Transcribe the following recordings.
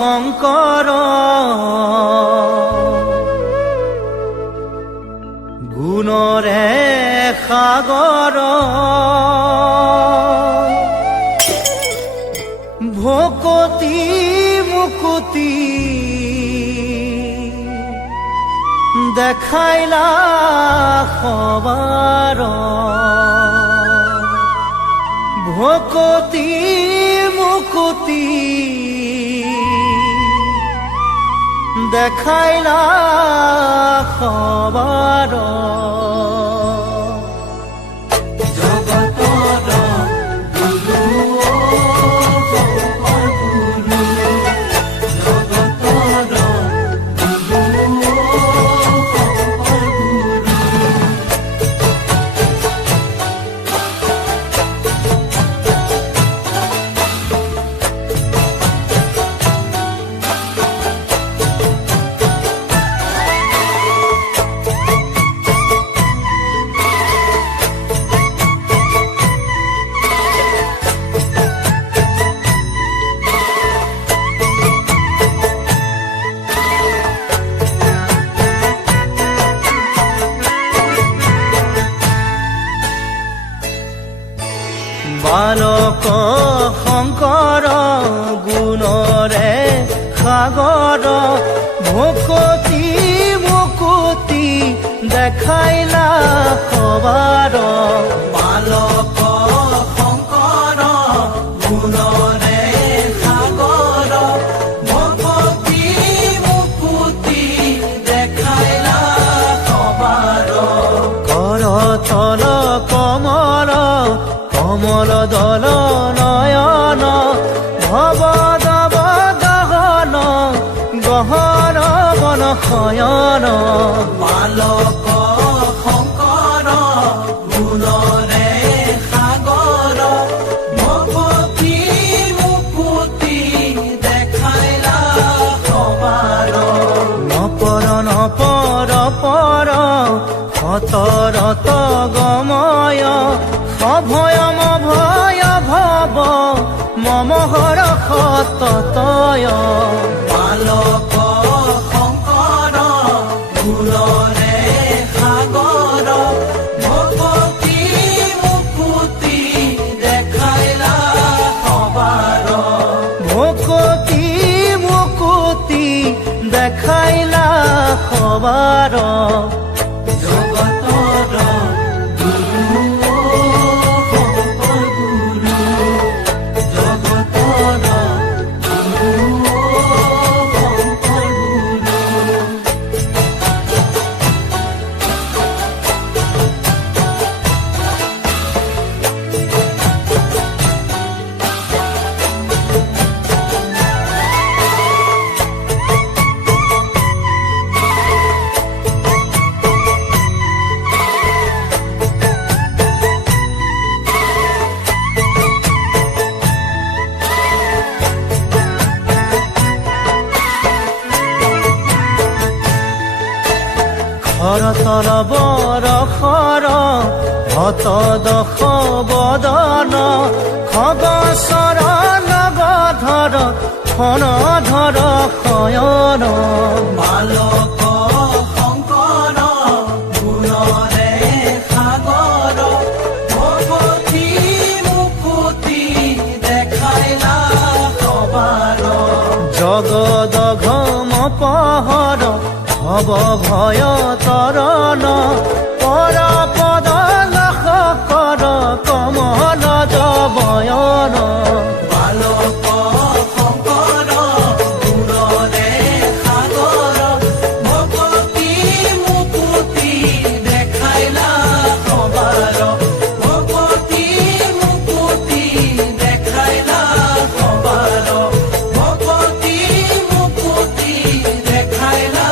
শংকৰ গুণৰে সাগৰ ভকতি মুকুতি দেখাইলা সবাৰ ভকতি মুকুতি দেখাইলা সবাৰ বালক শংকৰ গুণৰে সাগৰ ভকতি মুকুতি দেখাইলা সবাৰ বালক শংকৰ গুণৰে সাগৰ ভকতি মুকুতি দেখাইলা সবাৰ কৰতল কমল কমল দল নয়ন ভৱ দৱ গহন গহন বন শয়ন বালক শংকৰ গুণৰে সাগৰ ভকতি মুকুতি দেখাইলা সবাৰ নপৰ নপৰ পৰ সতৰত গময় অভয়ম ভয় ভৱ মম হৰ সততয় বালক শংকৰ গুণৰে সাগৰ ভকতি মুকুতি দেখাইলা সবাৰ ভকতি মুকুতি দেখাইলা সবাৰ হৰতল বৰষৰ হত দশ বদন খগচৰ নগধৰ ফণধৰ শয়ন বালক শংকৰ গুণৰে সাগৰ ভকতি মুকুতি দেখাইলা সবাৰ জগদঘম পহৰ ভৱ ভয় তৰণ পৰ পদ লাখ কৰ কমল জবয়ন বালক শংকৰ গুণৰে সাগৰ ভকতি মুকুতি দেখাইলা সবাৰ ভকতি মুকুতি দেখাইলা সবাৰ ভকতি মুকুতি দেখাইলা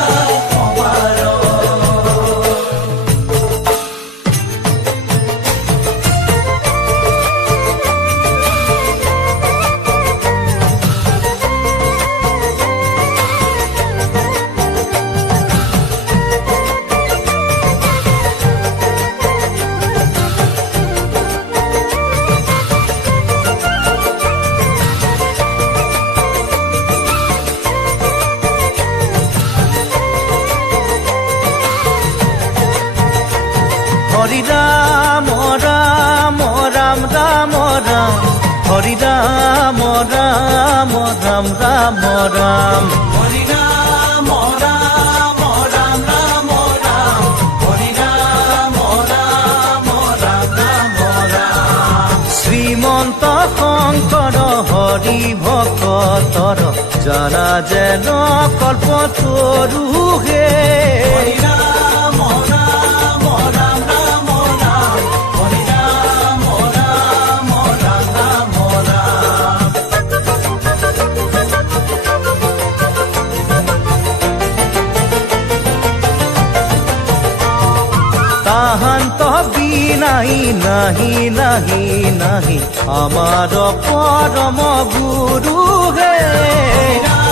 হৰি ৰাম ৰাম ৰাম ৰাম ৰাম হৰি ৰাম ৰাম ৰাম ৰাম ৰাম হৰি ৰাম ৰাম ৰাম ৰাম ৰাম শ্ৰীমন্ত শংকৰ হৰি ভকতৰ জানা যেন কল্প তৰু হে হৰি ৰাম ৰাম ৰাম ৰাম ৰাম হৰি ৰাম ৰাম ৰাম ৰাম ৰাম তাহান্ত বিনাই নাহি নাহি নাহি আমাৰ পৰম গুৰু হে হৰি ৰাম